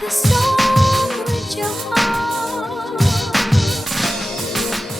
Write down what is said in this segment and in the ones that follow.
the storm with your heart.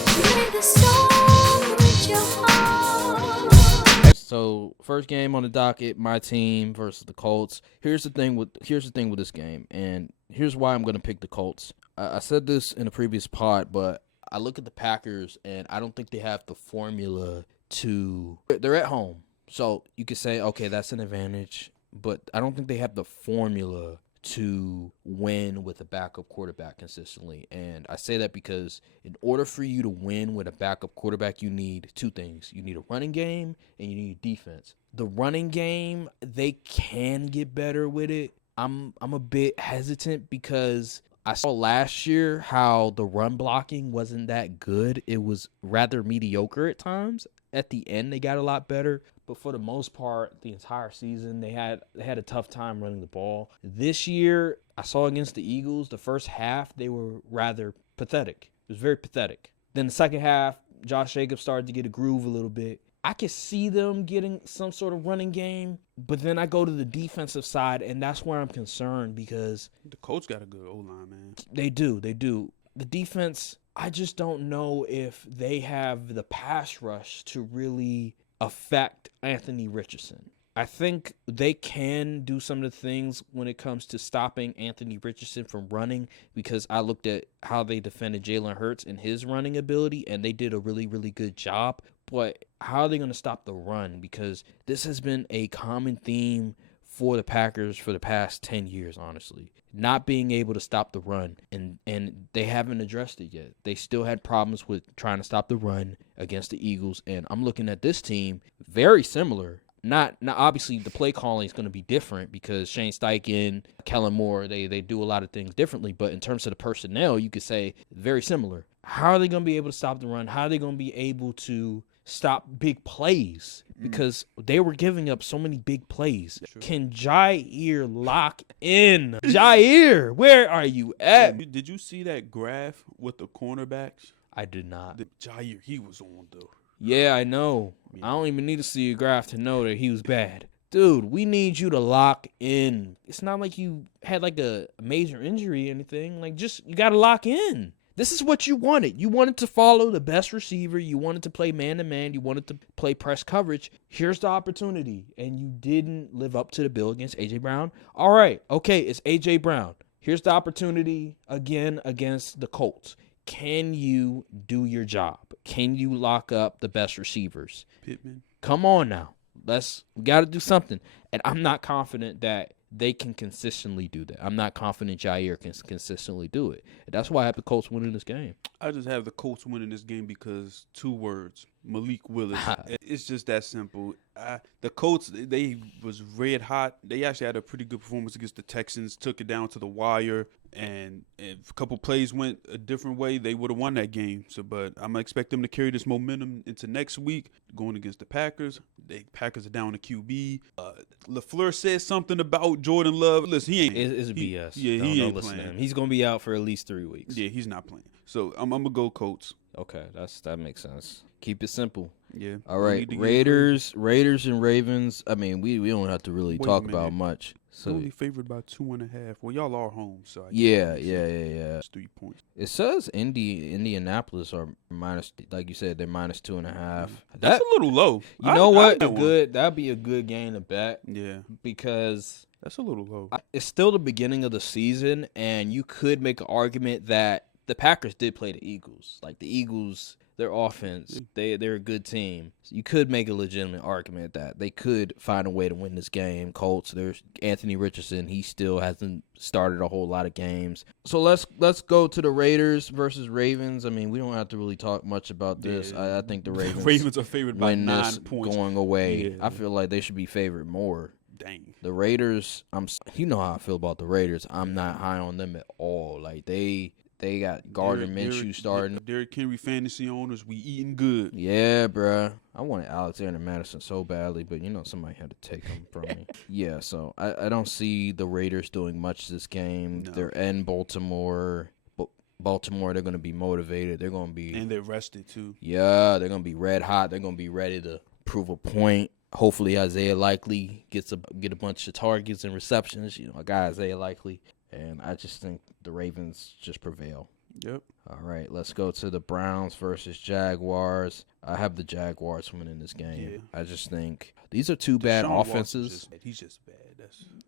Play the storm with your heart. So first game on the docket, my team versus the Colts. Here's the thing with this game, and here's why I'm going to pick the Colts. I said this in a previous pod, but I look at the Packers, and I don't think they have the formula to. They're at home, so you could say, okay, that's an advantage, but I don't think they have the formula to win with a backup quarterback consistently. And I say that because in order for you to win with a backup quarterback, you need two things. You need a running game and you need defense. The running game, they can get better with it. I'm a bit hesitant because I saw last year how the run blocking wasn't that good. It was rather mediocre at times. At the end, they got a lot better. But for the most part, the entire season, they had a tough time running the ball. This year, I saw against the Eagles, the first half, they were rather pathetic. It was very pathetic. Then the second half, Josh Jacobs started to get a groove a little bit. I could see them getting some sort of running game, but then I go to the defensive side, and that's where I'm concerned because the Colts got a good O-line, man. They do. The defense, I just don't know if they have the pass rush to really affect Anthony Richardson. I think they can do some of the things when it comes to stopping Anthony Richardson from running because I looked at how they defended Jalen Hurts and his running ability, and they did a really, really good job. But how are they going to stop the run? Because this has been a common theme for the Packers for the past 10 years, honestly. Not being able to stop the run, and they haven't addressed it yet. They still had problems with trying to stop the run against the Eagles, and I'm looking at this team very similar. Not obviously the play calling is going to be different because Shane Steichen, Kellen Moore, they do a lot of things differently, but in terms of the personnel, you could say very similar. How are they going to be able to stop the run? How are they going to be able to stop big plays? Because they were giving up so many big plays. Sure. Can Jair lock in? Jair, where are you at? Did you see that graph with the cornerbacks? I did not. Jair, he was on, though. Yeah, I know. Yeah. I don't even need to see a graph to know that he was bad. Dude, we need you to lock in. It's not like you had like a major injury or anything. Like, just, you got to lock in. This is what you wanted. You wanted to follow the best receiver. You wanted to play man-to-man. You wanted to play press coverage. Here's the opportunity. And you didn't live up to the bill against A.J. Brown. All right. Okay, it's A.J. Brown. Here's the opportunity again against the Colts. Can you do your job? Can you lock up the best receivers? Pittman. Come on now. We got to do something. And I'm not confident that they can consistently do that. I'm not confident Jair can consistently do it. And that's why I have the Colts winning this game. I just have the Colts winning this game because 2 words, Malik Willis. It's just that simple. The Colts, they was red hot. They actually had a pretty good performance against the Texans, took it down to the wire, and if a couple plays went a different way, they would have won that game. But I'm going to expect them to carry this momentum into next week, going against the Packers. The Packers are down to QB. LaFleur said something about Jordan Love. Listen, he ain't. It's BS. Yeah, he ain't playing. He's going to be out for at least 3 weeks. Yeah, he's not playing. So I'm going to go Colts. Okay, that makes sense. Keep it simple. Yeah. All right, Raiders and Ravens. I mean, we don't have to really talk about much. So only favored by 2.5. Well, y'all are home, so yeah. It's 3 points. It says Indianapolis are minus, like you said, they're minus 2.5. That's a little low. You know what? That'd be a good game to bet. Yeah, because that's a little low. It's still the beginning of the season, and you could make an argument that the Packers did play the Eagles. Like the Eagles, their offense, they're a good team. So you could make a legitimate argument that they could find a way to win this game. Colts, there's Anthony Richardson. He still hasn't started a whole lot of games. So let's go to the Raiders versus Ravens. I mean, we don't have to really talk much about this. Yeah. I think the Ravens are favored by 9 points going away. Yeah. I feel like they should be favored more. Dang. The Raiders, you know how I feel about the Raiders. I'm not high on them at all. Like they got Gardner Minshew starting. Derrick Henry fantasy owners, we eating good. Yeah, bruh. I wanted Alexander Madison so badly, but somebody had to take him from me. Yeah, so I don't see the Raiders doing much this game. No. They're in Baltimore. Baltimore, they're going to be motivated. They're going to be... And they're rested, too. Yeah, they're going to be red hot. They're going to be ready to prove a point. Hopefully Isaiah Likely get a bunch of targets and receptions. A guy Isaiah Likely. and I just think the Ravens just prevail. Yep. All right, let's go to the Browns versus Jaguars. I have the Jaguars winning this game. Yeah. I just think these are two bad Deshaun Watson offenses. he's just bad.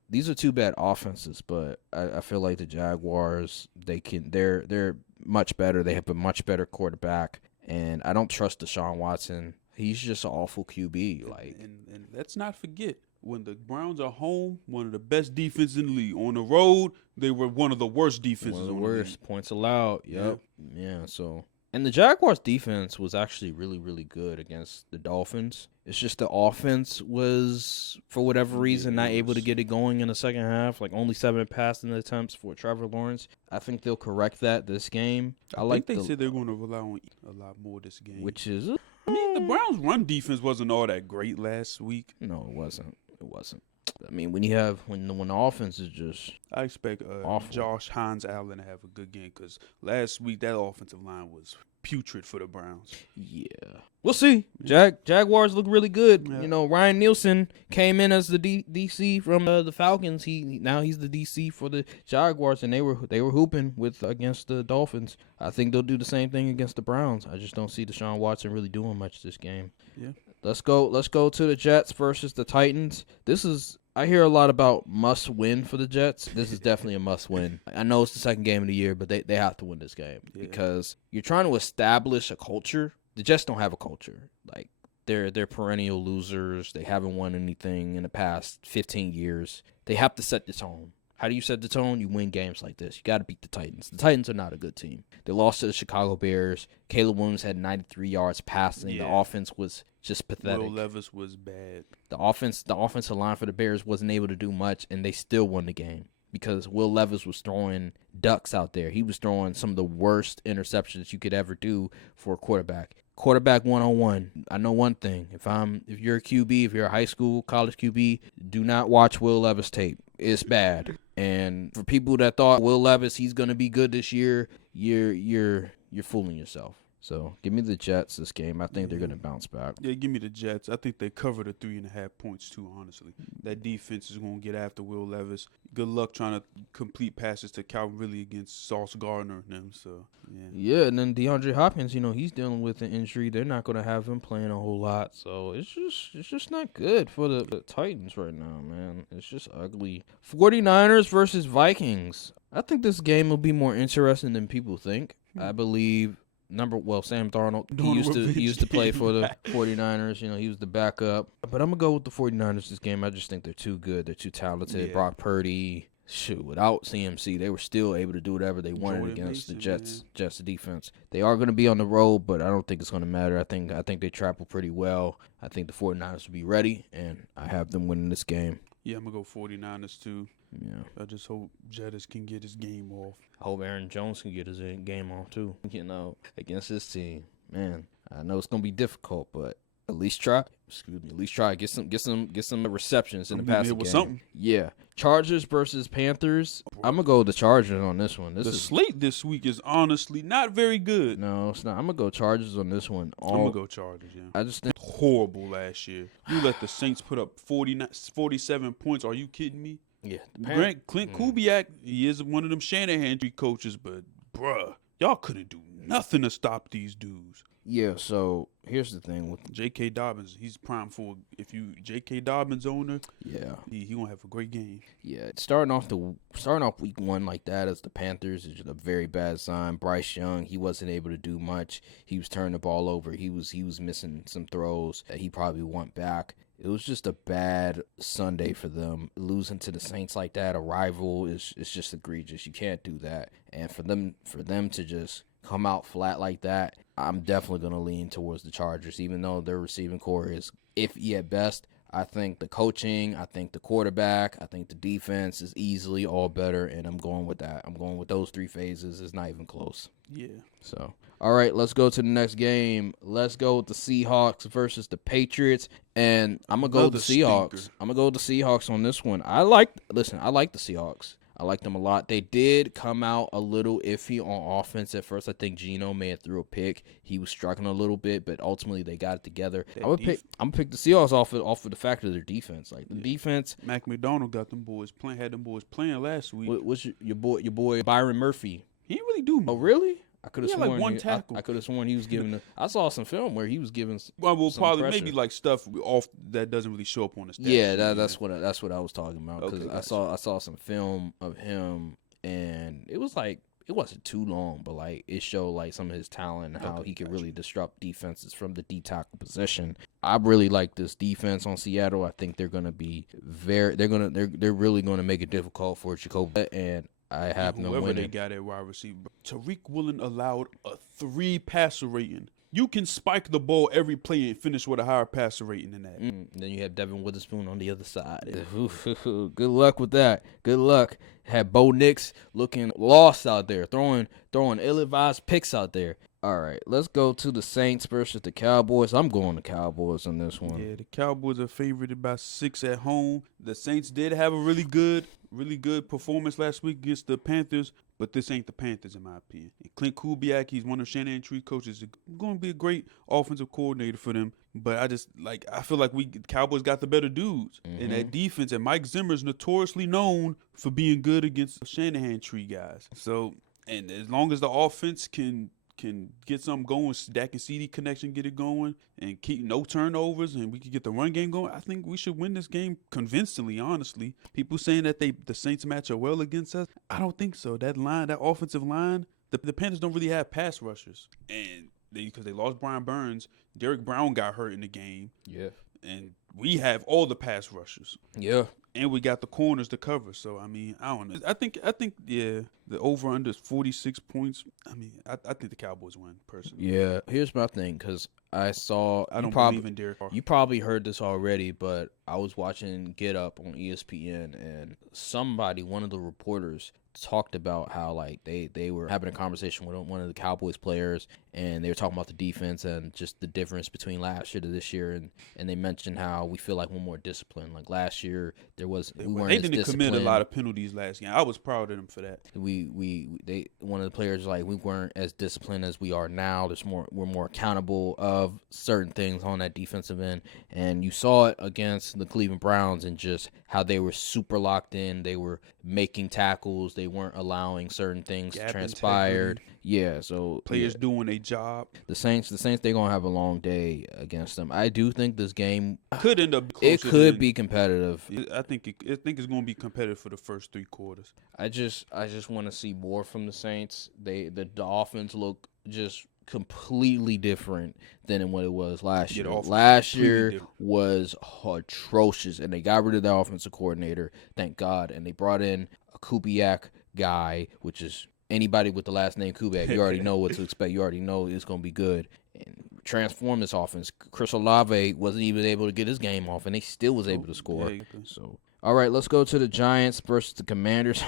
These are two bad offenses, but I feel like the Jaguars, they're much better. They have a much better quarterback, and I don't trust Deshaun Watson. He's just an awful QB. And let's not forget, when the Browns are home, one of the best defenses in the league. On the road, they were one of the worst defenses. One of the on worst the league. points allowed. Yep. Yeah. So, and the Jaguars' defense was actually really, really good against the Dolphins. It's just the offense was, for whatever reason, not able to get it going in the second half. Like only 7 passing attempts for Trevor Lawrence. I think they'll correct that this game. I think they said they're going to rely on a lot more this game. Which is, I mean, the Browns' run defense wasn't all that great last week. No, it wasn't. I mean, when the offense is just, I expect awful. Josh Hines Allen to have a good game because last week that offensive line was putrid for the Browns. yeah. We'll see. Jaguars look really good. Yeah. You know, Ryan Nielsen came in as the DC from the Falcons. Now he's the DC for the Jaguars, and they were hooping against the Dolphins. I think they'll do the same thing against the Browns. I just don't see Deshaun Watson really doing much this game. Yeah. Let's go to the Jets versus the Titans. I hear a lot about must win for the Jets. This is definitely a must win. I know it's the second game of the year, but they have to win this game because you're trying to establish a culture. The Jets don't have a culture. Like they're perennial losers. They haven't won anything in the past 15 years. They have to set the tone. How do you set the tone? You win games like this. You got to beat the Titans. The Titans are not a good team. They lost to the Chicago Bears. Caleb Williams had 93 yards passing. Yeah. The offense was just pathetic. Will Levis was bad. The offensive line for the Bears wasn't able to do much, and they still won the game because Will Levis was throwing ducks out there. He was throwing some of the worst interceptions you could ever do for a quarterback. Quarterback 101. I know one thing. If you're a QB, if you're a high school, college QB, do not watch Will Levis tape. It's bad. And for people that thought Will Levis, he's gonna be good this year, you're fooling yourself. So give me the Jets this game. I think they're gonna bounce back. Yeah, give me the Jets. I think they cover the 3.5 points too. Honestly, that defense is going to get after Will Levis. Good luck trying to complete passes to Calvin Ridley against Sauce Gardner and them. So yeah, and then DeAndre Hopkins, he's dealing with an injury. They're not gonna have him playing a whole lot. So it's just not good for the Titans right now, man. It's just ugly. 49ers versus Vikings. I think this game will be more interesting than people think. I believe. Sam Darnold, he used to play for the 49ers. He was the backup. But I'm going to go with the 49ers this game. I just think they're too good. They're too talented. Yeah. Brock Purdy, without CMC, they were still able to do whatever they wanted Jordan against Mason, the Jets defense. They are going to be on the road, but I don't think it's going to matter. I think they travel pretty well. I think the 49ers will be ready, and I have them winning this game. Yeah, I'm going to go 49ers too. Yeah. I just hope Jettis can get his game off. I hope Aaron Jones can get his game off too. Against this team, man. I know it's gonna be difficult, but at least try. At least try. Get some receptions in the passing game. Something. Yeah. Chargers versus Panthers. I'm gonna go with the Chargers on this one. The slate this week is honestly not very good. No, it's not. I'm gonna go Chargers on this one. I'm gonna go Chargers. Yeah. I just think horrible last year. You let the Saints put up 47 points. Are you kidding me? Yeah. Clint Kubiak, he is one of them Shanahan coaches, but bruh, y'all couldn't do nothing to stop these dudes. Yeah, so here's the thing with J.K. Dobbins, he's prime for J.K. Dobbins owner. Yeah, he gonna have a great game. Yeah, starting off week 1 like that as the Panthers is a very bad sign. Bryce Young, he wasn't able to do much. He was turning the ball over. He was missing some throws that he probably want back. It was just a bad Sunday for them. Losing to the Saints like that, a rival, is just egregious. You can't do that. And for them to just come out flat like that, I'm definitely going to lean towards the Chargers, even though their receiving core is iffy at best. I think the coaching, I think the quarterback, I think the defense is easily all better, and I'm going with that. I'm going with those 3 phases. It's not even close. Yeah. So, all right, let's go to the next game. Let's go with the Seahawks versus the Patriots, and I'm going to go with the Seahawks. I'm going to go with the Seahawks on this one. I like the Seahawks. I like them a lot. They did come out a little iffy on offense at first. I think Geno may have threw a pick. He was struggling a little bit, but ultimately they got it together. I'm gonna pick the Seahawks off of the fact of their defense. Like the defense. Mac McDonald got them boys playing. Had them boys playing last week. What's your boy Byron Murphy? He didn't really do much. Oh really? I could have sworn like one tackle. I could have sworn he was giving. I saw some film where he was giving. Well, some probably pressure. maybe like stuff off that doesn't really show up on the stats. Yeah, that's what I was talking about because Okay, I saw some film of him and it was like it wasn't too long, but like it showed like some of his talent and how he could really disrupt defenses from the D tackle position. I really like this defense on Seattle. I think they're gonna be they're really gonna make it difficult for Jacoby and. I have no winning. Whoever they got at wide receiver. Tariq Woolen allowed a 3 passer rating. You can spike the ball every play and finish with a higher passer rating than that. Then you have Devin Witherspoon on the other side. Good luck with that. Good luck. Had Bo Nix looking lost out there, throwing ill-advised picks out there. All right, let's go to the Saints versus the Cowboys. I'm going to Cowboys on this one. Yeah, the Cowboys are favored by 6 at home. The Saints did have a really good performance last week against the Panthers, but this ain't the Panthers in my opinion. And Clint Kubiak, he's one of Shanahan Tree coaches, going to be a great offensive coordinator for them. But I feel like Cowboys got the better dudes. And that defense, and Mike Zimmer's notoriously known for being good against Shanahan Tree guys. So, and as long as the offense can get something going, Dak and CD connection, get it going, and keep no turnovers, and we can get the run game going, I think we should win this game convincingly, honestly. People saying that the Saints match up well against us, I don't think so. That offensive line, the Panthers don't really have pass rushers. And because they lost Brian Burns, Derek Brown got hurt in the game. Yeah. And we have all the pass rushers. Yeah. And we got the corners to cover. So, I mean, I don't know. I think, yeah, the over-under is 46 points. I mean, I think the Cowboys win, personally. Yeah. Here's my thing, because I don't believe in Derek Carr. You probably heard this already, but I was watching Get Up on ESPN, and one of the reporters, talked about how like they were having a conversation with one of the Cowboys players, and they were talking about the defense and just the difference between last year to this year, and they mentioned how we feel like we're more disciplined. Like last year we weren't they as didn't disciplined. commit a lot of penalties last game. I was proud of them for that. One of the players like we weren't as disciplined as we are now. We're more accountable of certain things on that defensive end, and you saw it against the Cleveland Browns and just how they were super locked in. They were making tackles. They weren't allowing certain things to transpire. Yeah, so players doing a job. The Saints, they're gonna have a long day against them. I do think this game could end up. It could be competitive. I think it's gonna be competitive for the first 3 quarters. I just want to see more from the Saints. The offense look just completely different than what it was last year. Last year was atrocious, and they got rid of the offensive coordinator, thank God, and they brought in a Kubiak guy, which is anybody with the last name Kubiak. You already know what to expect. You already know it's going to be good. And transform this offense. Chris Olave wasn't even able to get his game off, and he still was able to score. Yeah. So, all right, let's go to the Giants versus the Commanders.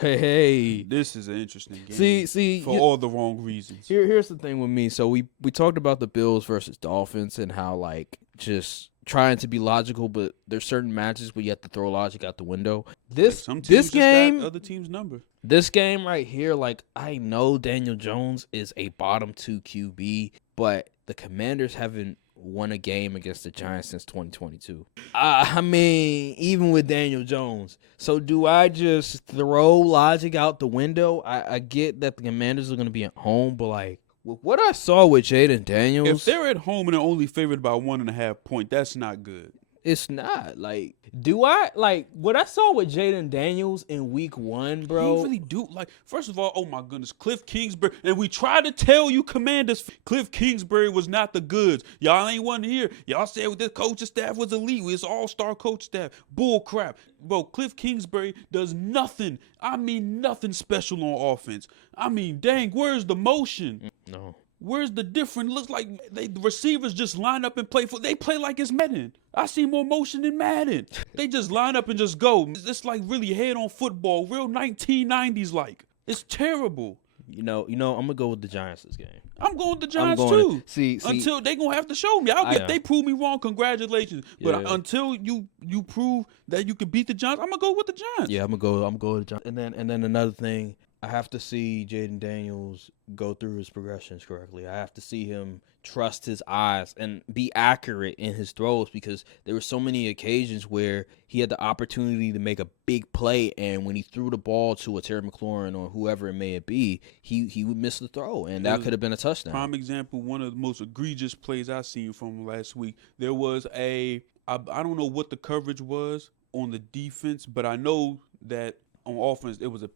Hey. This is an interesting game. See, for all the wrong reasons. Here's the thing with me. So we talked about the Bills versus Dolphins and how like just trying to be logical, but there's certain matches where you have to throw logic out the window. This game, got other teams' number. This game right here, like I know Daniel Jones is a bottom 2 QB, but the Commanders haven't won a game against the Giants since 2022. I mean, even with Daniel Jones. So do I just throw logic out the window? I get that the Commanders are going to be at home, but like with what I saw with Jaden Daniels, if they're at home and they're only favored by 1.5 points, that's not good. It's not. Like, do I like what I saw with Jaden Daniels in week 1, bro? He really do. Like, first of all, oh my goodness, Cliff Kingsbury. And we tried to tell you, Commanders, Cliff Kingsbury was not the goods. Y'all ain't one here. Y'all said this coaching staff was elite. It's all-star coach staff. Bull crap. Bro, Cliff Kingsbury does nothing. I mean, nothing special on offense. I mean, dang, where's the motion? No. Where's the difference? Looks like the receivers just line up and play. They play like it's Madden. I see more motion than Madden. They just line up and just go. It's like really head-on football, real 1990s like. It's terrible. I'm gonna go with the Giants this game. I'm going with the Giants too. See, until they gonna have to show me. If they prove me wrong, congratulations. But until you prove that you can beat the Giants, I'm gonna go with the Giants. Yeah, I'm gonna go with the Giants. And then another thing, I have to see Jaden Daniels go through his progressions correctly. I have to see him trust his eyes and be accurate in his throws, because there were so many occasions where he had the opportunity to make a big play, and when he threw the ball to a Terry McLaurin or whoever it may be, he would miss the throw, and that could have been a touchdown. Prime example, one of the most egregious plays I seen from last week. There was I don't know what the coverage was on the defense, but I know that on offense, it was a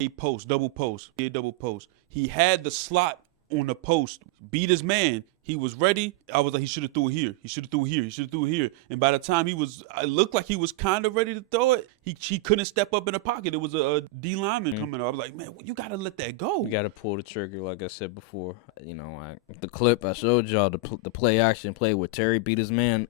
double post. He had the slot on the post, beat his man. He was ready. I was like, he should have threw it here. He should have threw it here. And by the time it looked like he was kind of ready to throw it, he couldn't step up in the pocket. It was a D lineman coming up. I was like, man, you got to let that go. You got to pull the trigger, like I said before. The clip I showed y'all, the play action play where Terry beat his man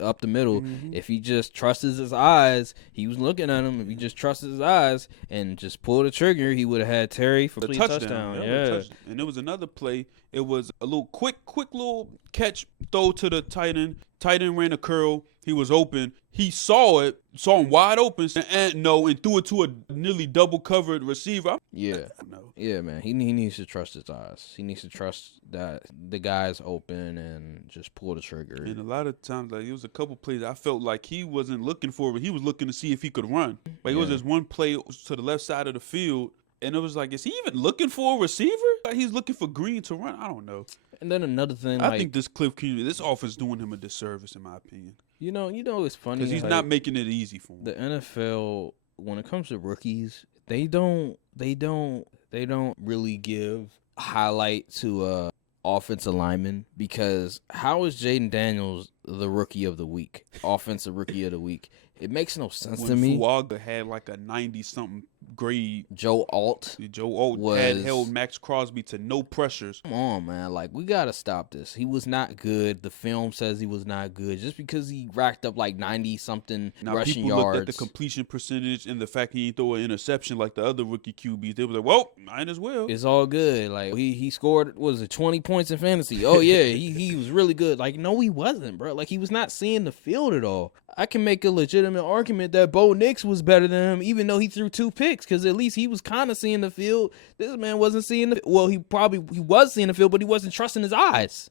up the middle. Mm-hmm. If he just trusts his eyes, he was looking at him. If he just trusted his eyes and just pulled the trigger, he would have had Terry for a touchdown. Yeah. And there was another play. It was a little quick little catch, throw to the tight end. Tight end ran a curl. He was open. He saw him wide open, and threw it to a nearly double covered receiver. Yeah, yeah, man. He needs to trust his eyes. He needs to trust that the guy's open and just pull the trigger. And a lot of times, like, it was a couple plays I felt like he wasn't looking for, but he was looking to see if he could run. Like it was this one play to the left side of the field. And it was like, is he even looking for a receiver? Like he's looking for Green to run? I don't know. And then another thing, I think this offense is doing him a disservice, in my opinion. It's funny because he's not making it easy for him. The NFL, when it comes to rookies, they don't really give highlight to offensive lineman, because how is Jaden Daniels the rookie of the week, offensive rookie of the week? It makes no sense to me. Fuaga had like a 90-something grade. Joe Alt had held Max Crosby to no pressures. Come on, man. Like, we got to stop this. He was not good. The film says he was not good. Just because he racked up like 90-something rushing people yards. Looked at the completion percentage and the fact he didn't throw an interception like the other rookie QBs. They was like, well, might as well. It's all good. Like, he scored, 20 points in fantasy? Oh, yeah, he was really good. Like, no, he wasn't, bro. Like, he was not seeing the field at all. I can make a legitimate argument that Bo Nix was better than him, even though he threw 2 picks, because at least he was kind of seeing the field. This man wasn't seeing the. Well, he was seeing the field, but he wasn't trusting his eyes.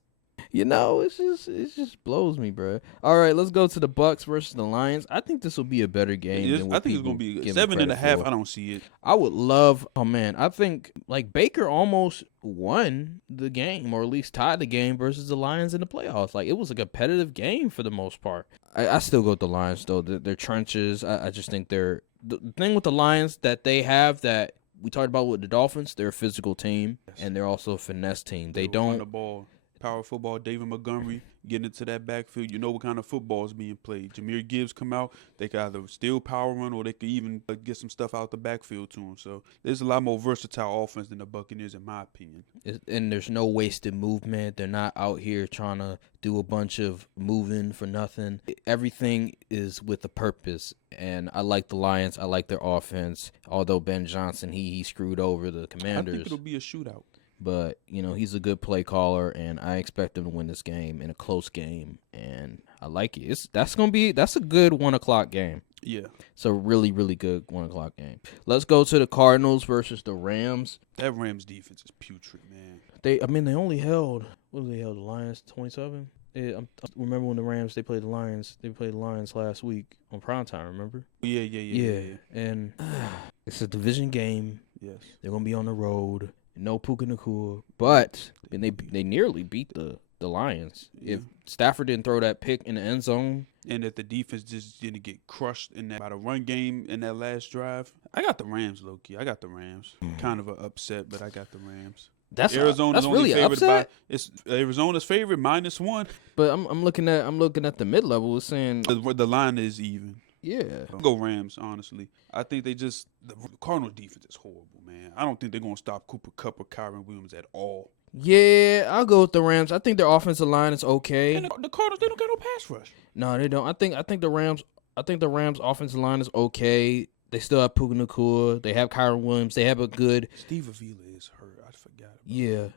It just blows me, bro. All right, let's go to the Bucks versus the Lions. I think this will be a better game. I think it's going to be 7.5. I don't see it. I would love. Oh man, I think like Baker almost won the game, or at least tied the game versus the Lions in the playoffs. Like, it was a competitive game for the most part. I still go with the Lions though. Their trenches. I just think the thing with the Lions that they have that we talked about with the Dolphins. They're a physical team, and they're also a finesse team. They don't run the ball. Power football, David Montgomery getting into that backfield. You know what kind of football is being played. Jameer Gibbs come out. They can either still power run or they could even get some stuff out the backfield to him. So there's a lot more versatile offense than the Buccaneers, in my opinion. And there's no wasted movement. They're not out here trying to do a bunch of moving for nothing. Everything is with a purpose. And I like the Lions. I like their offense. Although Ben Johnson, he screwed over the Commanders. I think it'll be a shootout. But, he's a good play caller, and I expect him to win this game in a close game, and I like it. That's a good 1 o'clock game. Yeah. It's a really, really good 1 o'clock game. Let's go to the Cardinals versus the Rams. That Rams defense is putrid, man. They only held, the Lions 27? I remember when the Rams, they played the Lions last week on primetime, remember? Yeah. And it's a division game. Yes. They're going to be on the road. No Puka Nacua, but they nearly beat the Lions. Yeah. If Stafford didn't throw that pick in the end zone, and if the defense just didn't get crushed by the run game in that last drive, I got the Rams, low-key. I got the Rams. Kind of an upset, but I got the Rams. That's really an upset. It's Arizona's favorite -1. But I'm looking at the mid level. It's saying the line is even. Yeah. I'll go Rams, honestly. I think the Cardinals defense is horrible, man. I don't think they're going to stop Cooper Kupp or Kyron Williams at all. Yeah, I'll go with the Rams. I think their offensive line is okay. And the Cardinals, they don't got no pass rush. No, they don't. I think the Rams offensive line is okay. They still have Puka Nacua. They have Kyron Williams. They have a good. Steve Avila is hurt. I forgot. Yeah.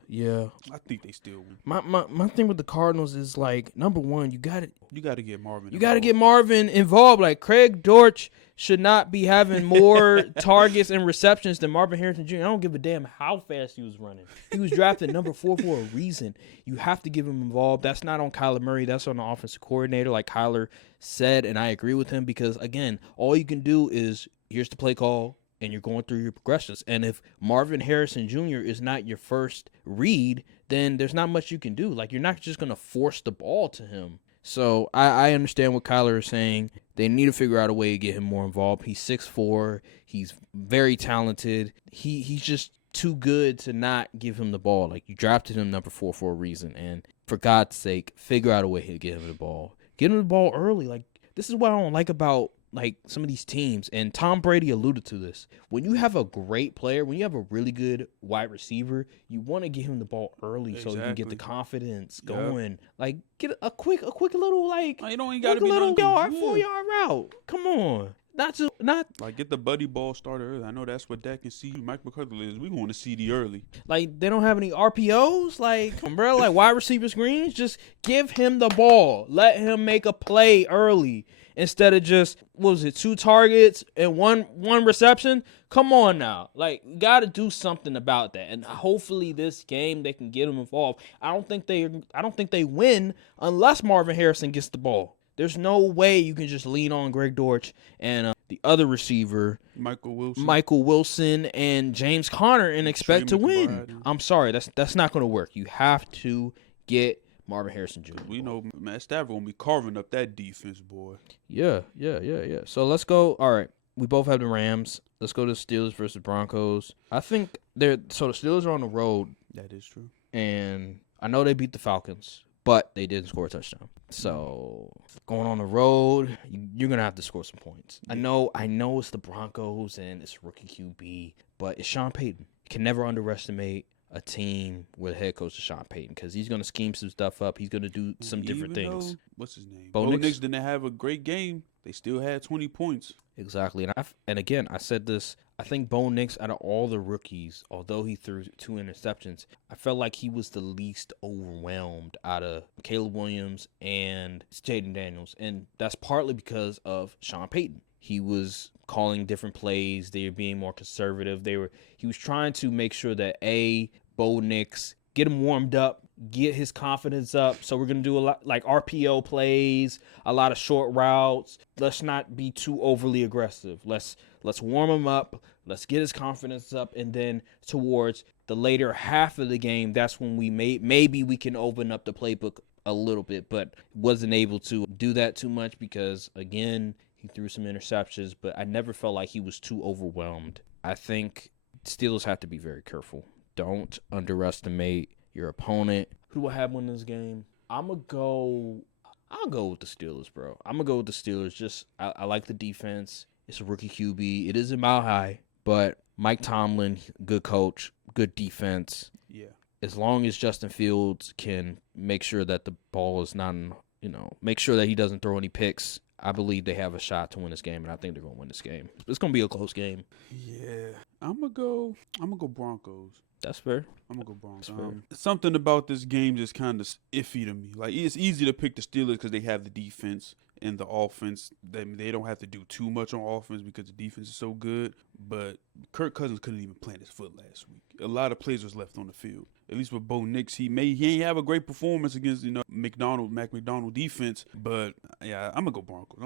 I think they still win. My thing with the Cardinals is like, number one, you got to get Marvin. You got to get Marvin involved. Like, Craig Dortch should not be having more targets and receptions than Marvin Harrison Jr. I don't give a damn how fast he was running. He was drafted number 4 for a reason. You have to give him involved. That's not on Kyler Murray. That's on the offensive coordinator, like Kyler said, and I agree with him because, again, all you can do is here's the play call, and you're going through your progressions. And if Marvin Harrison Jr. is not your first read, then there's not much you can do. Like, you're not just going to force the ball to him. So I understand what Kyler is saying. They need to figure out a way to get him more involved. He's 6'4". He's very talented. He's just too good to not give him the ball. Like, you drafted him number 4 for a reason. And for God's sake, figure out a way to get him the ball. Get him the ball early. Like, this is what I don't like about like some of these teams, and Tom Brady alluded to this. When you have a great player, when you have a really good wide receiver, you want to get him the ball early so you can get the confidence going. Like, get a quick little like you don't got to be little 4-yard route. Come on. Not like get the buddy ball started early. I know that's what Dak and CD Mike McCarthy is. We going to CD early. Like, they don't have any RPOs. Like, bro, like wide receiver screens. Just give him the ball. Let him make a play early. Instead of just, 2 targets and one reception? Come on now. Like, you got to do something about that. And hopefully this game they can get him involved. I don't think they win unless Marvin Harrison gets the ball. There's no way you can just lean on Greg Dortch and the other receiver, Michael Wilson and James Conner, and expect to win. I'm sorry, that's not going to work. You have to get Marvin Harrison Jr. We know Matt Stafford gonna be carving up that defense, boy. Yeah. So let's go. All right, we both have the Rams. Let's go to the Steelers versus Broncos. I think the Steelers are on the road. That is true. And I know they beat the Falcons, but they didn't score a touchdown. So going on the road, you're gonna have to score some points. I know it's the Broncos and it's rookie QB, but it's Sean Payton. You can never underestimate a team with head coach Sean Payton because he's going to scheme some stuff up. He's going to do some different things. What's his name? Bo Nix didn't have a great game. They still had 20 points. Exactly. And again, I said this. I think Bo Nix, out of all the rookies, although he threw 2 interceptions, I felt like he was the least overwhelmed out of Caleb Williams and Jaden Daniels. And that's partly because of Sean Payton. He was calling different plays. They were being more conservative. He was trying to make sure that Bo Nix, get him warmed up, get his confidence up. So we're going to do a lot like RPO plays, a lot of short routes. Let's not be too overly aggressive. Let's warm him up. Let's get his confidence up. And then towards the later half of the game, that's when maybe we can open up the playbook a little bit, but wasn't able to do that too much because, again, he threw some interceptions, but I never felt like he was too overwhelmed. I think Steelers have to be very careful. Don't underestimate your opponent. Who do I have winning this game? I'll go with the Steelers, bro. I'm going to go with the Steelers. Just, I like the defense. It's a rookie QB. It is a mile high, but Mike Tomlin, good coach, good defense. Yeah. As long as Justin Fields can make sure that the ball is not, make sure that he doesn't throw any picks, I believe they have a shot to win this game, and I think they're going to win this game. It's going to be a close game. Yeah. I'm going to go Broncos. That's fair. I'm going to go Broncos. Something about this game just kind of iffy to me. Like, it's easy to pick the Steelers because they have the defense and the offense. They don't have to do too much on offense because the defense is so good. But Kirk Cousins couldn't even plant his foot last week. A lot of plays was left on the field. At least with Bo Nix, he ain't have a great performance against Mac McDonald defense. But yeah, I'm gonna go Broncos.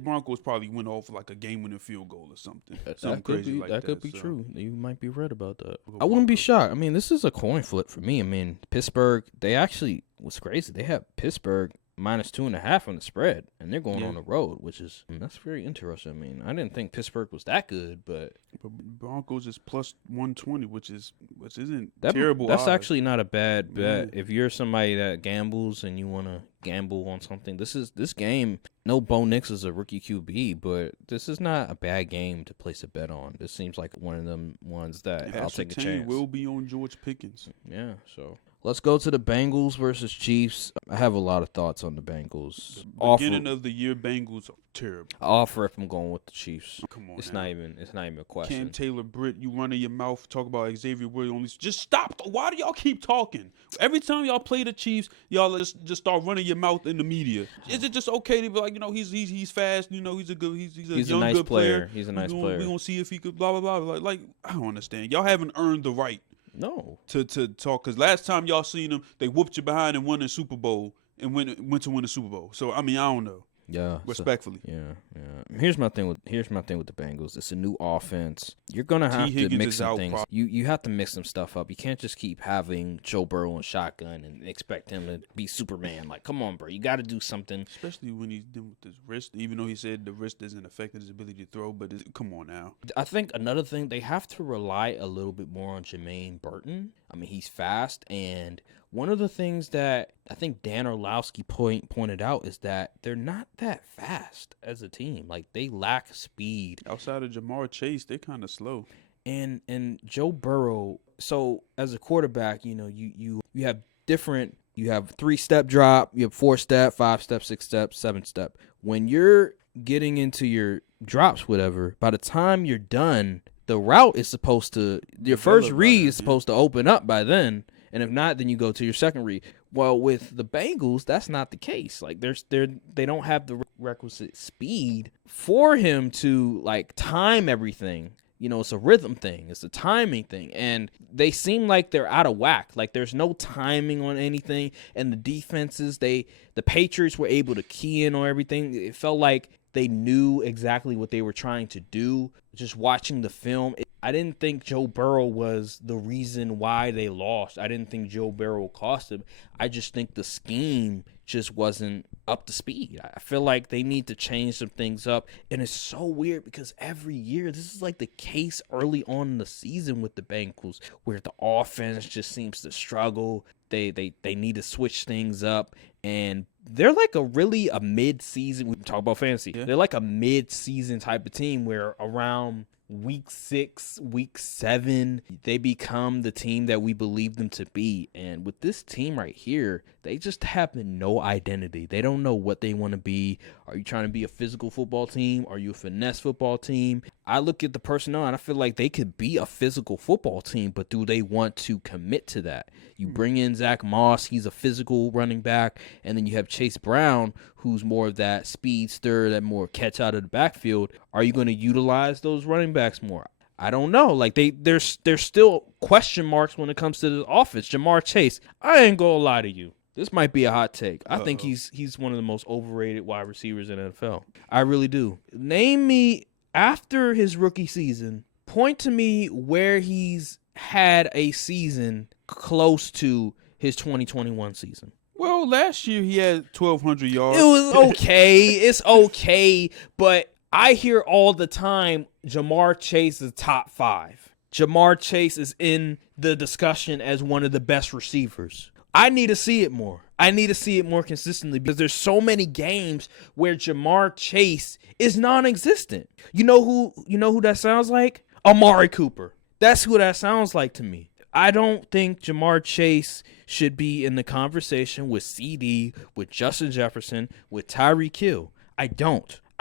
Broncos probably went off like a game-winning field goal or something. Something crazy like that. That could be true. You might be right about that. I wouldn't be shocked. I mean, this is a coin flip for me. I mean, Pittsburgh. They actually was crazy. They have Pittsburgh -2.5 on the spread, and they're going on the road, which is that's very interesting. I mean, I didn't think Pittsburgh was that good, but Broncos is +120, which isn't terrible. That's odds. actually not a bad bet if you're somebody that gambles and you want to gamble on something. This game. No, Bo Nix is a rookie QB, but this is not a bad game to place a bet on. This seems like one of them ones that I'll take a chance. Will be on George Pickens. Yeah, so let's go to the Bengals versus Chiefs. I have a lot of thoughts on the Bengals. Beginning of the year, Bengals are terrible. I offer if I'm going with the Chiefs. Come on, it's now. not even a question. Cam Taylor, Britt, you running your mouth, talk about Xavier Williams. Just stop. Why do y'all keep talking? Every time y'all play the Chiefs, y'all just start running your mouth in the media. Is it just okay to be like, he's fast, he's a good, he's a young nice good player. He's a nice player. We're gonna see if he could blah blah blah. Like I don't understand. Y'all haven't earned the right. No. To talk, because last time y'all seen them, they whooped you behind and won the Super Bowl and went to win the Super Bowl. So I don't know. Yeah. Respectfully. Here's my thing with the Bengals. It's a new offense. You're gonna have to mix some things. You have to mix some stuff up. You can't just keep having Joe Burrow and shotgun and expect him to be Superman. Like, come on, bro. You got to do something. Especially when he's dealing with his wrist. Even though he said the wrist doesn't affect his ability to throw, but come on now. I think another thing, they have to rely a little bit more on Jermaine Burton. I mean, he's fast, and one of the things that I think Dan Orlovsky pointed out is that they're not that fast as a team. Like, they lack speed. Outside of Jamar Chase, they're kind of slow. And Joe Burrow, so as a quarterback, you have different, you have 3-step drop, you have 4-step, 5-step, 6-step, 7-step. When you're getting into your drops, whatever, by the time you're done, the route is supposed to, your first read is supposed to open up by then. And if not, then you go to your second read. Well, with the Bengals, that's not the case. Like, they don't have the requisite speed for him to, like, time everything. It's a rhythm thing. It's a timing thing. And they seem like they're out of whack. Like, there's no timing on anything. And the defenses, the Patriots were able to key in on everything. It felt like they knew exactly what they were trying to do. Just watching the film, I didn't think Joe Burrow was the reason why they lost. I didn't think Joe Burrow cost them. I just think the scheme just wasn't up to speed. I feel like they need to change some things up. And it's so weird because every year, this is like the case early on in the season with the Bengals, where the offense just seems to struggle. They need to switch things up. And they're like a mid-season. We talk about fantasy. Yeah. They're like a mid-season type of team where around week 6, week 7, they become the team that we believe them to be. And with this team right here, they just have no identity. They don't know what they want to be. Are you trying to be a physical football team? Are you a finesse football team? I look at the personnel and I feel like they could be a physical football team, but do they want to commit to that? You bring in Zach Moss, he's a physical running back, and then you have Chase Brown, who's more of that speedster, that more catch out of the backfield. Are you going to utilize those running backs more? I don't know. Like, there's still question marks when it comes to the offense. Jamar Chase, I ain't gonna lie to you. This might be a hot take. I think he's one of the most overrated wide receivers in the NFL. I really do. Name me, after his rookie season, point to me where he's had a season close to his 2021 season. Well, last year he had 1,200 yards. It was okay. It's okay. But I hear all the time Jamar Chase is top 5. Jamar Chase is in the discussion as one of the best receivers. I need to see it more. I need to see it more consistently because there's so many games where Jamar Chase is non-existent. You know who that sounds like? Amari Cooper. That's who that sounds like to me. I don't think Jamar Chase should be in the conversation with CD, with Justin Jefferson, with Tyreek Hill. I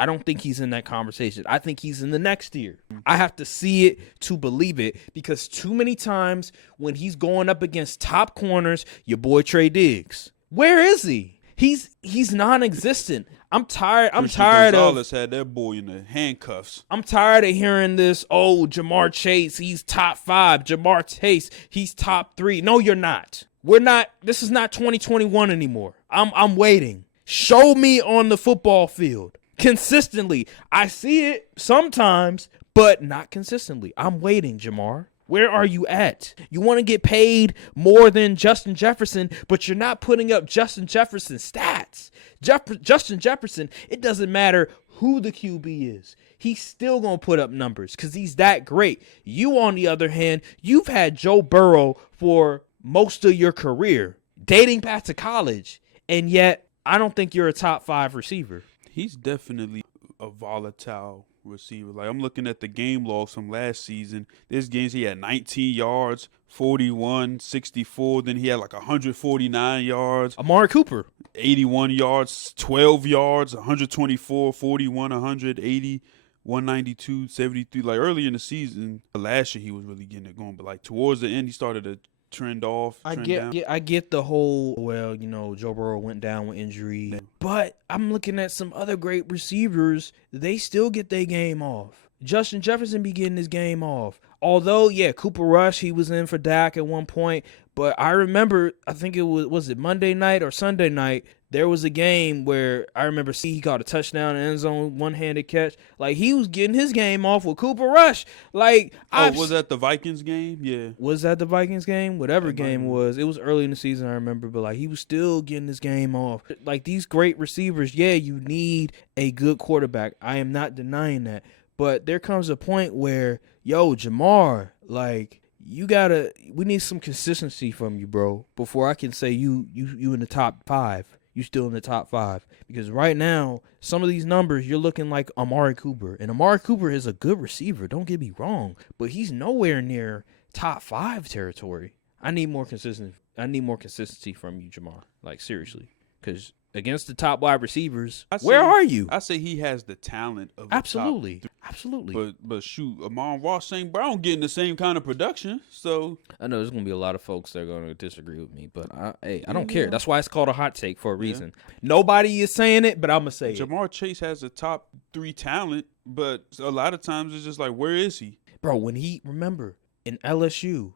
don't think he's in that conversation. I think he's in the next tier. I have to see it to believe it because too many times when he's going up against top corners, your boy Trey Diggs, where is he? He's non-existent. I'm tired Gonzalez had that boy in the handcuffs. I'm tired of hearing this, Jamar Chase, he's top 5. Jamar Chase, he's top 3. No, you're not. This is not 2021 anymore. I'm waiting. Show me on the football field. Consistently. I see it sometimes, but not consistently. I'm waiting, Jamar. Where are you at? You want to get paid more than Justin Jefferson, but you're not putting up Justin Jefferson stats. Justin Jefferson, it doesn't matter who the QB is. He's still going to put up numbers because he's that great. You, on the other hand, you've had Joe Burrow for most of your career, dating back to college, and yet I don't think you're a top 5 receiver. He's definitely a volatile receiver. Like, I'm looking at the game logs from last season. This games he had 19 yards, 41, 64. Then he had like 149 yards. Amari Cooper. 81 yards, 12 yards, 124, 41, 180, 192, 73. Like, early in the season, last year he was really getting it going. But, like, towards the end, he started to trend off, down. I get the whole, well, Joe Burrow went down with injury. Yeah. But I'm looking at some other great receivers. They still get their game off. Justin Jefferson be getting his game off. Although, yeah, Cooper Rush, he was in for Dak at one point. But I remember, I think it was it Monday night or Sunday night, there was a game where I remember he caught a touchdown in the end zone, one-handed catch. Like, he was getting his game off with Cooper Rush. Like, was that the Vikings game? Yeah. Was that the Vikings game? Whatever game it was. It was early in the season, I remember. But, like, he was still getting his game off. Like, these great receivers, yeah, you need a good quarterback. I am not denying that. But there comes a point where, Jamar, like, we need some consistency from you, bro, before I can say you in the top 5. You still in the top 5. Because right now, some of these numbers, you're looking like Amari Cooper. And Amari Cooper is a good receiver, don't get me wrong. But he's nowhere near top 5 territory. I need more consistency from you, Jamar. Like, seriously. Because against the top wide receivers, where are you? I say he has the talent of Absolutely. the top. Absolutely. But shoot, Amon Ross, St. Brown getting the same kind of production. So I know there's gonna be a lot of folks that are gonna disagree with me, but I don't care. That's why it's called a hot take for a reason. Nobody is saying it, but I'm gonna say Jamar Chase has a top 3 talent, but a lot of times it's just like, where is he? Bro, remember in LSU,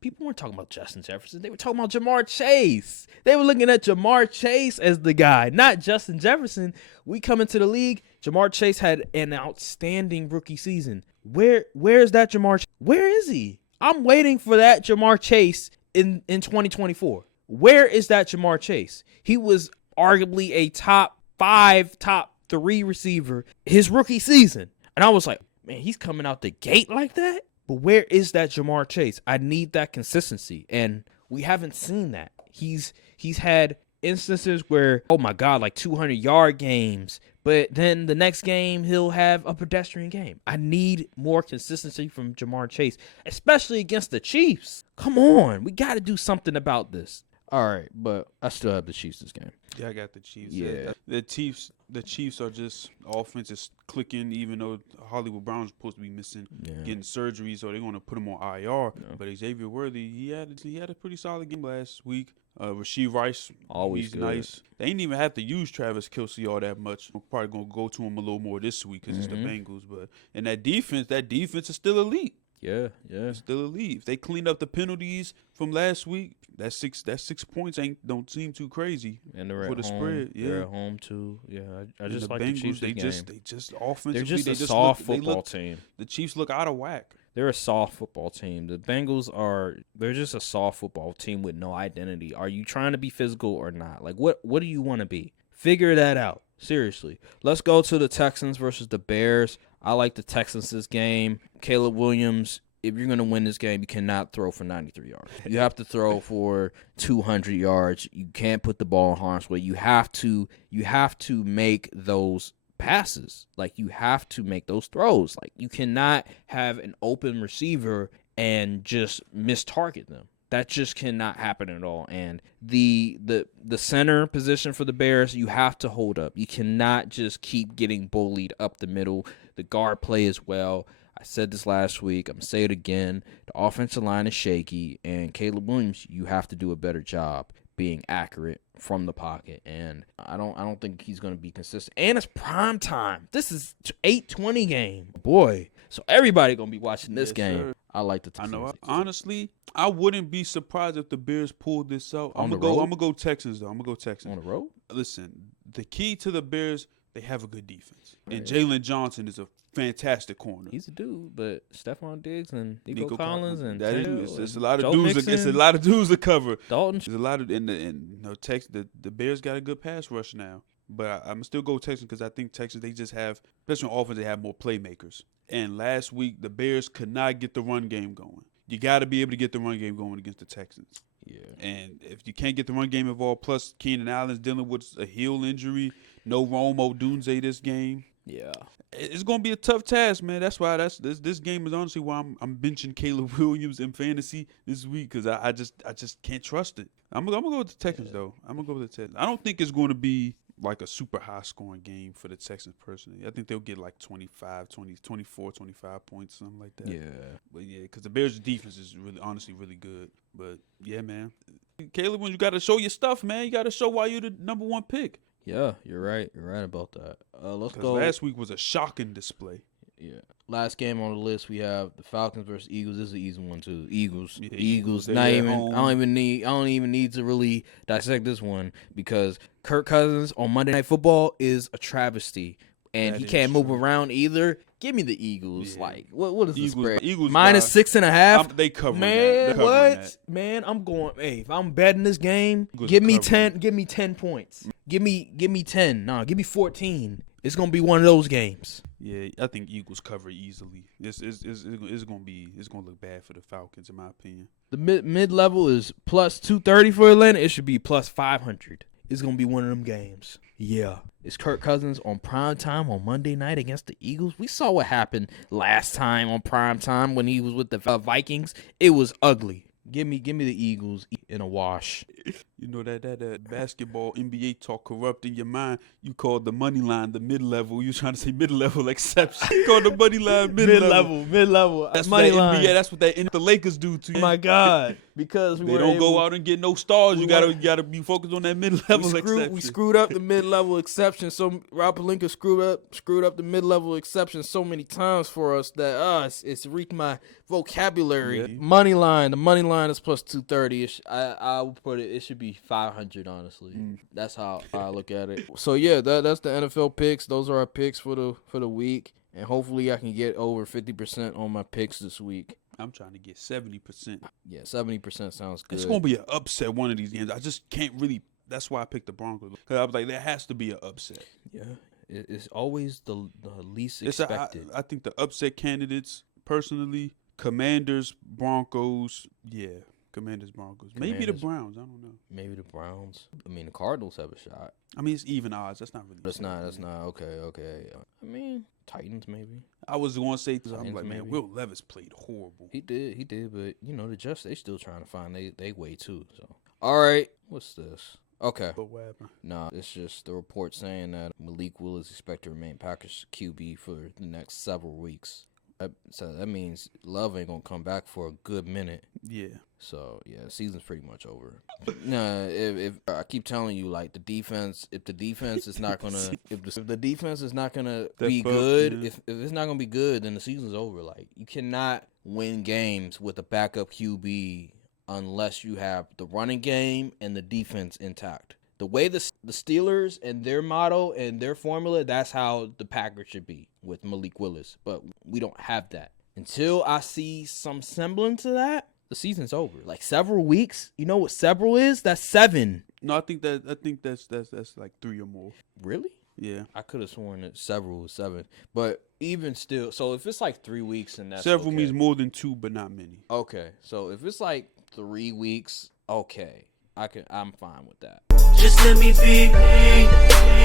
people weren't talking about Justin Jefferson. They were talking about Jamar Chase. They were looking at Jamar Chase as the guy, not Justin Jefferson. We come into the league, Jamar Chase had an outstanding rookie season. Where is that Jamar? Where is he? I'm waiting for that Jamar Chase in 2024. Where is that Jamar Chase? He was arguably a top 5, top 3 receiver his rookie season. And I was like, man, he's coming out the gate like that? But where is that Jamar Chase? I need that consistency. And we haven't seen that. He's had instances where, oh my God, like 200-yard games. But then the next game, he'll have a pedestrian game. I need more consistency from Jamar Chase, especially against the Chiefs. Come on. We got to do something about this. All right, but I still have the Chiefs this game. Yeah, I got the Chiefs. Yeah. The Chiefs are just offense is clicking, even though Hollywood Brown's supposed to be missing, getting surgery, so they're going to put him on IR. Yeah. But Xavier Worthy, he had a pretty solid game last week. Rasheed Rice, always he's good. Nice. They ain't even have to use Travis Kelce all that much. We're probably going to go to him a little more this week because it's the Bengals. But and that defense is still elite. Yeah. It's still elite. If they cleaned up the penalties from last week, that 6 points don't seem too crazy. And they're for at the home. spread. Yeah. They're at home too. Yeah, I just like Bengals, the Chiefs. They just offensively. They're just a soft football team. The Chiefs look out of whack. They're a soft football team. The Bengals they're just a soft football team with no identity. Are you trying to be physical or not? Like, what do you want to be? Figure that out. Seriously. Let's go to the Texans versus the Bears. I like the Texans this game. Caleb Williams, if you're going to win this game, you cannot throw for 93 yards. You have to throw for 200 yards. You can't put the ball in harm's way. You have to make those passes. Like, you have to make those throws. Like, you cannot have an open receiver and just mistarget them. That just cannot happen at all. And the center position for the Bears, you have to hold up. You cannot just keep getting bullied up the middle. The guard play as well. I said this last week. I'm going to say it again. The offensive line is shaky, and Caleb Williams, you have to do a better job being accurate from the pocket. And I don't think he's going to be consistent. And it's prime time. This is 8:20 game. Boy. So everybody going to be watching this game. Sir. I like the Texans. I know. Honestly, I wouldn't be surprised if the Bears pulled this out. I'm going to go Texans, though. I'm going to go Texans. On the road? Listen, the key to the Bears, they have a good defense. And Jalen Johnson is a fantastic corner. He's a dude, but Stephon Diggs and Nico Collins and it's a lot of dudes. It's a lot of dudes to cover. Dalton. There's a lot of the Bears got a good pass rush now, but I'm still go Texans because I think Texans they just have, especially on offense, they have more playmakers. And last week the Bears could not get the run game going. You got to be able to get the run game going against the Texans. Yeah. And if you can't get the run game involved, plus Keenan Allen's dealing with a heel injury, no Rome Odunze this game. Yeah. It's gonna be a tough task, man. That's why this game is honestly why I'm benching Caleb Williams in fantasy this week because I just can't trust it. I'm gonna go with the Texans though. I'm gonna go with the Texans. I don't think it's going to be like a super high scoring game for the Texans personally. I think they'll get like 25, 20, 24, 25 points, something like that. Yeah. But yeah, because the Bears' defense is honestly really good. But yeah, man. Caleb, when you got to show your stuff, man, you got to show why you're the number one pick. Yeah, you're right. You're right about that. Let's go. Last week was a shocking display. Yeah. Last game on the list, we have the Falcons versus Eagles. This is an easy one too. Eagles. Yeah, Eagles. they're Not at even. home. I don't even need to really dissect this one because Kirk Cousins on Monday Night Football is a travesty, and That he is can't move true. around either. Give me the Eagles. Yeah. Like what is the spread? Eagles Minus by- 6.5. They covering that. Man, They're covering what? that. Man, I'm going. Hey, if I'm betting this game, Eagles give are me covering. 10. Give me 10 points. Give me 10. Nah, give me 14. It's gonna be one of those games. Yeah, I think Eagles cover easily. It's gonna look bad for the Falcons in my opinion. The mid level is plus 230 for Atlanta. It should be plus 500. It's gonna be one of them games. Yeah. It's Kirk Cousins on prime time on Monday night against the Eagles. We saw what happened last time on prime time when he was with the Vikings. It was ugly. Give me the Eagles in a wash. You know that basketball NBA talk corrupting your mind. You called the money line the mid level. You trying to say mid level exception? You called the money line mid level. That's money what that line. NBA. That's what the Lakers do to you. Oh my God! Because They don't go out and get no stars. You gotta be focused on that mid level exception. We screwed up the mid level exception. So Rob Pelinka screwed up the mid level exception so many times for us that it's reached my vocabulary. Yeah. The money line is plus 230. I would put it. It should be 500. Honestly, that's how I look at it. So yeah, that's the NFL picks. Those are our picks for the week, and hopefully I can get over 50% on my picks this week. I'm trying to get 70%. Yeah, 70% sounds good. It's gonna be an upset one of these games. I just can't really. That's why I picked the Broncos because I was like, there has to be an upset. Yeah, it's always the least It's expected. I think the upset candidates personally, Commanders, Broncos. Yeah, Commanders, Broncos. Maybe the Commanders. Browns. I don't know. Maybe the Browns. I mean, the Cardinals have a shot. I mean, it's even odds. That's not really. That's not. Okay. I mean, Titans maybe. I was going to say, I'm Titans, like, man, maybe. Will Levis played horrible. He did, but the Jets, they still trying to find they way too. So, all right, what's this? Okay, But what happened? nah, it's just the report saying that Malik Will is expected to remain Packers QB for the next several weeks. So that means Love ain't gonna come back for a good minute. Yeah. So yeah, the season's pretty much over. Nah, if I keep telling you, like if the defense is not gonna, if the defense is not gonna be Step up, good, yeah. if it's not gonna be good, then the season's over. Like you cannot win games with a backup QB unless you have the running game and the defense intact. The way the Steelers and their motto and their formula, that's how the Packers should be with Malik Willis. But we don't have that. Until I see some semblance of that, the season's over. Like several weeks. You know what several is? That's 7. No, I think that's like 3 or more. Really? Yeah. I could have sworn that several was 7. But even still, so if it's like 3 weeks and that's Several okay. means more than 2, but not many. Okay. So if it's like 3 weeks, okay. I'm fine with that. Just let me be.